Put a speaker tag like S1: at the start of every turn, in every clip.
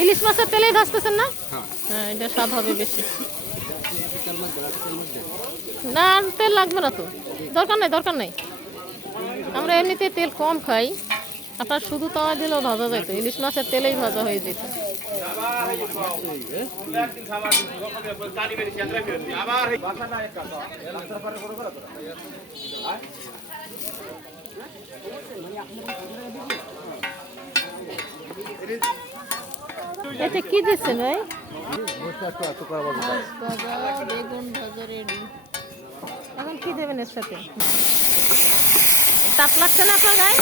S1: ইলিশ মাছের তেলেই ভাজতেছেন না? হ্যাঁ। এটা স্বাদ হবে বেশি। না তেল লাগবে না তো। দরকার নাই দরকার নাই। আমরা এমনিতে তেল কম খাই। আপনার শুধু তাওয়া দিলেও ভাজা যেত ইলিশ মাছের তেলেই ভাজা হয়ে যেত। এটা কি দিচ্ছেন ভাই? বেগুন ভাজা রেডি এখন কি দেবেন এর সাথে? তাপ লাগছে না আপনার গায়ে?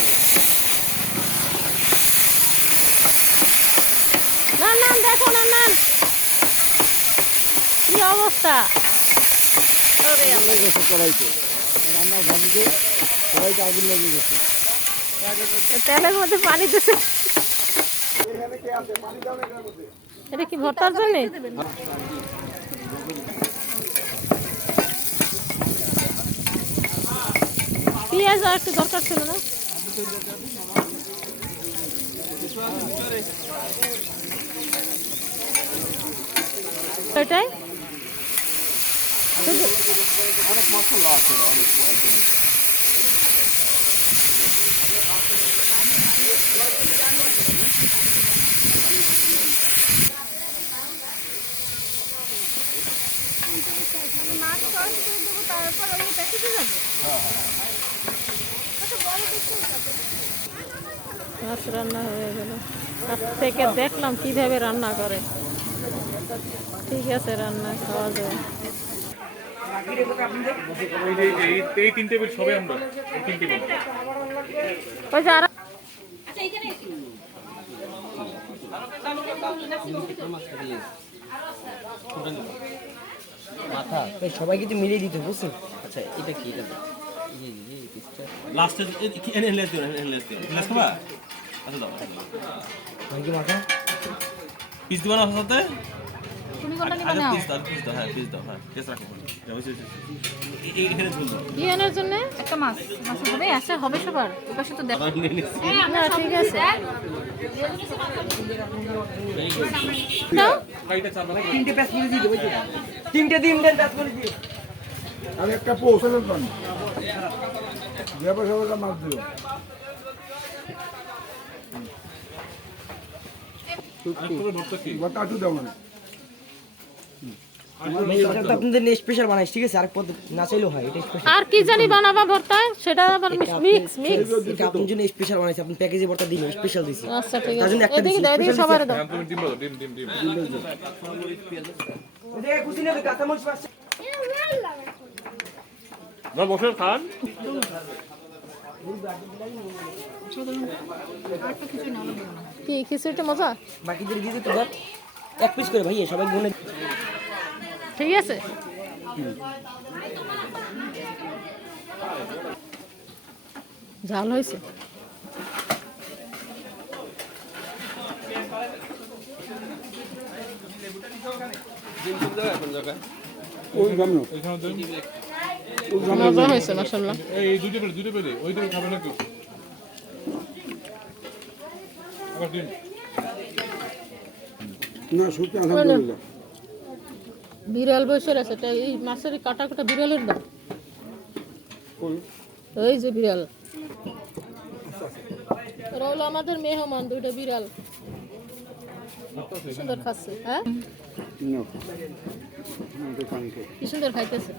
S1: না না, দেখো না না। কি অবস্থা? ওরে আল্লাহ। তেলের মধ্যে পানি দিচ্ছে এটা কি ভর্তার জন্য? পেঁয়াজ আর একটু দরকার ছিল না? এটাই? শুধু- মাছ রান্না হয়ে গেল। কাছ থেকে দেখলাম কীভাবে রান্না করে। ঠিক আছে, রান্না খাওয়া যায়।
S2: এই তিন টেবিল আমরা। তিন টেবিল।
S3: মাথা তাই সবাই কিন্তু মিলিয়ে দিতে বুঝছেন? আচ্ছা এটা কি? এটা
S4: লাস্টে এনে হেলে দিও এনে হেলে দিও। হেলে খাবা? আচ্ছা দাও।
S3: ভাই মাথা?
S4: পিস দিবা না সাথে?
S1: তুমি কোনটা নিবা
S4: আগে
S1: নাও।
S4: পিস দাও পিস দাও হ্যাঁ পিস দাও হ্যাঁ। পিস রাখো।
S1: জন্য
S5: একটা মাছ মাছ হবে আচ্ছা হবে সবার তো দেখ।
S1: না ঠিক আছে।
S3: তিনটে দেবো দিন দেন প্যাস করে
S6: আর একটা পৌঁছানোর জন্য। ব্যবসা মাছ দিল কাটু দেওয়া মানে
S3: এটা তো আপনাদের স্পেশাল বানাইছি ঠিক আছে? আরেক পদ না চাইলেও হয় এটা স্পেশাল
S1: আর কি জানি বানাবা ভর্তা সেটা আবার মিক্স মিক্স
S3: এটা আপনার জন্য স্পেশাল বানাইছি আপনি প্যাকেজে বর্তা দিন স্পেশাল দিছি।
S1: আচ্ছা ঠিক আছে।
S3: একটা দিছি,
S1: দাও সবার দাও।
S2: ডিম ডিম ডিম ডিম
S3: দেখে খুশি নেবে কাঁচামরিচ পাচ্ছে।
S2: না বসে খান।
S1: কি খিচুড়িটা মজা?
S3: বাকিদের দিয়ে দিতে এক পিস করে ভাইয়া সবাই গুনে
S1: ঠিক আছে? ঝাল হয়েছে? হয়েছে
S2: এই দুই টেবিল ওই
S6: না শুতে আলহামদুলিল্লাহ।
S1: বিড়াল বসের আছে এটা এই মাছের কাটা কাটা বিড়ালের দাম ওই যে বিড়াল। ওরা আমাদের মেহমান দুইটা বিড়াল। সুন্দর খাচ্ছে হ্যাঁ? কি সুন্দর খাইতেছে।